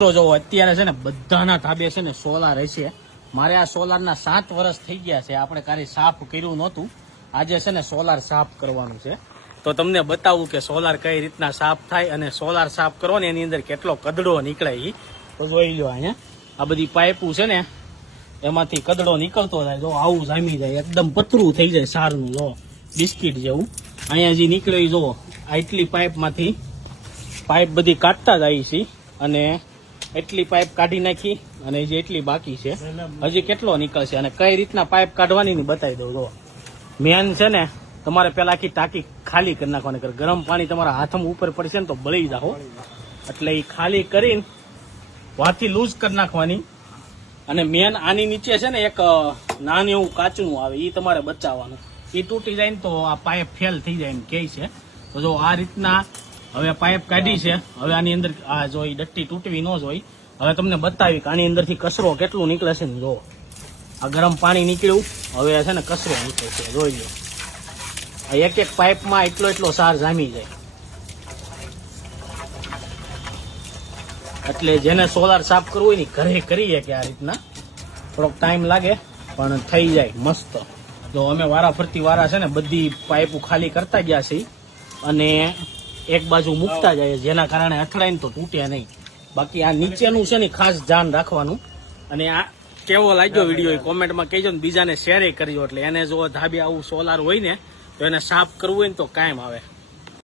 તો જો અત્યારે છે ને બધાના ધાબે છે ને સોલાર હશે. મારે આ સોલારના 7 વર્ષ થઈ ગયા છે. આપણે કાલે સાફ કર્યું નહોતું. આજે છે ને સોલાર સાફ કરવાનું છે. તો તમને બતાવું કે સોલાર કઈ રીતના સાફ થાય અને સોલાર સાફ કરો ને એની અંદર કેટલો કદડો નીકળે એ તો જોઈ લો. અહીંયા આ બધી પાઇપું છે ને એમાંથી કદડો નીકળતો થાય. જો આવું જામી જાય, એકદમ પતરું થઈ જાય સારનું. જો બિસ્કીટ જેવું અહીંયા જે નીકળે જો આટલી પાઇપમાંથી પાઇપ બધી કાઢતા જાય છે અને એટલી પાઇપ કાઢી નાખી અને જે એટલી બાકી છે હજી કેટલો નીકળશે અને કઈ રીતના પાઇપ કાઢવાની ની બતાવી દઉં. જો મેન છે ને તમારે પેલા આખી ટાંકી ખાલી કરી નાખવાની. ગરમ પાણી તમારા હાથમાં ઉપર પડશે ને તો બળી જાઓ. એટલે એ ખાલી કરીને વાથી લૂઝ કરી નાખવાની. અને મેન આની નીચે છે ને એક નાનું એવું કાચનું આવે એ તમારે બચાવવાનું. એ તૂટી જાય ને તો આ પાઇપ ફેલ થઈ જાય એમ કહે છે. તો જો આ રીતના હવે પાઇપ કાઢી છે. હવે આની અંદર આ જો ડટ્ટી તૂટવી ન જોઈ. હવે તમને બતાવી કે આની અંદરથી કચરો કેટલું નીકળે છે ને. જો આ ગરમ પાણી નીકળ્યું, હવે છે ને કચરો નીકળે છે. જોઈ લો એક એક પાઇપમાં એટલો સાર જામી જાય. એટલે જેને સોલાર સાફ કરવું હોય ને ઘરે કરીએ કે આ રીતના થોડોક ટાઈમ લાગે પણ થઈ જાય મસ્ત. જો અમે વારા ફરતી વારા છે ને બધી પાઇપો ખાલી કરતા ગયા છે અને એક બાજુ મૂકતા જાય જેના કારણે અથડાય ને તો તૂટે નહીં. બાકી આ નીચેનું છે ને ખાસ ધ્યાન રાખવાનું. અને આ કેવો લાગ્યો વિડીયો એ કોમેન્ટમાં કહેજો ને બીજાને શેર કરજો. એટલે એને જો ધાબે આવું સોલાર હોય ને તો એને સાફ કરવું હોય ને તો કાયમ આવે.